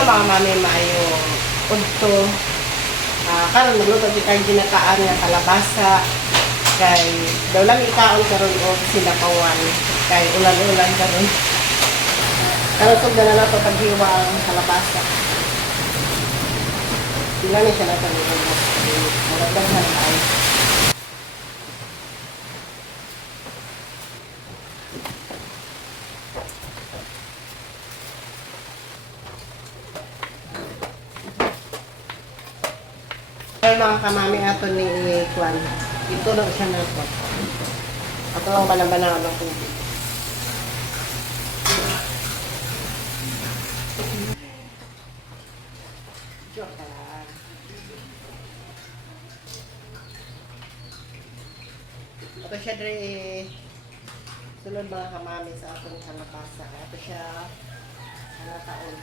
Hello mga mami, maayo udto. Karon magluto di kay ginataan nga kalabasa. Kay daw lang ikaon karon og sinapawan. Kay ulan-ulan karon. Karon sug na nato paghiwa ang kalabasa. Dila ni siya nato ni magandang hanay. Pero mga kamami ato ni Kwan, ito lang siya na ito. Ato lang banang-banang ng tubig. Joke lang. Ito siya sulod mga kamami sa atong kalabasa. Ito siya taon.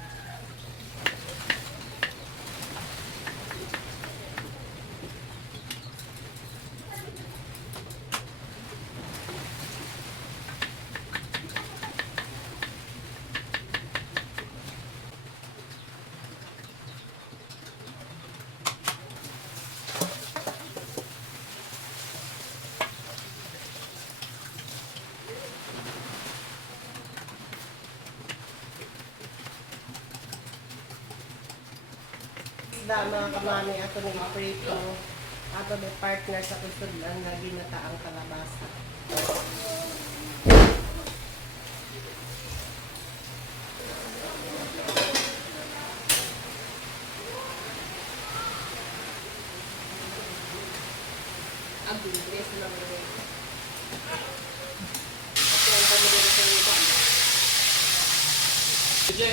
Mga kamami ato ng prito ato may partner sa kusudlan na ginataang kalabasa. Ang bilis lang rin. Ito ang kami rin sa ito. Sige,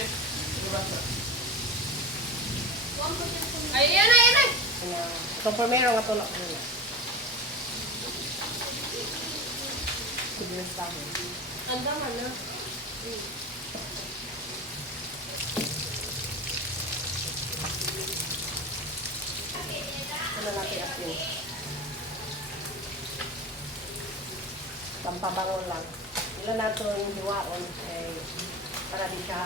ay, yan na, yan na! Ito primero nga tulak ko na. Sibilis lang. Ang daman na. Ano natin atin? Pampabango lang. Ilan natin hiwaon para di siya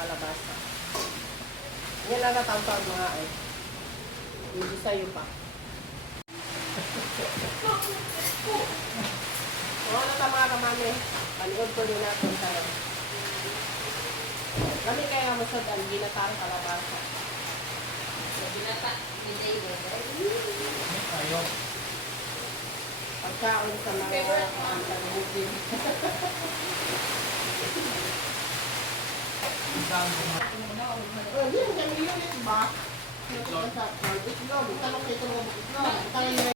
kalabasa. Yan lang natawag mga hindi sa'yo pa. Oo, natama ka mami. Panood ko din natin tayo. Kami kaya masod ang ginataang kalabasa. So, ginata, hindi ayaw. Pagkaon sa mga pangangkin. Hindi, kami unit ba? Itlog. Itlog. Itlog. Itlog. Itlog.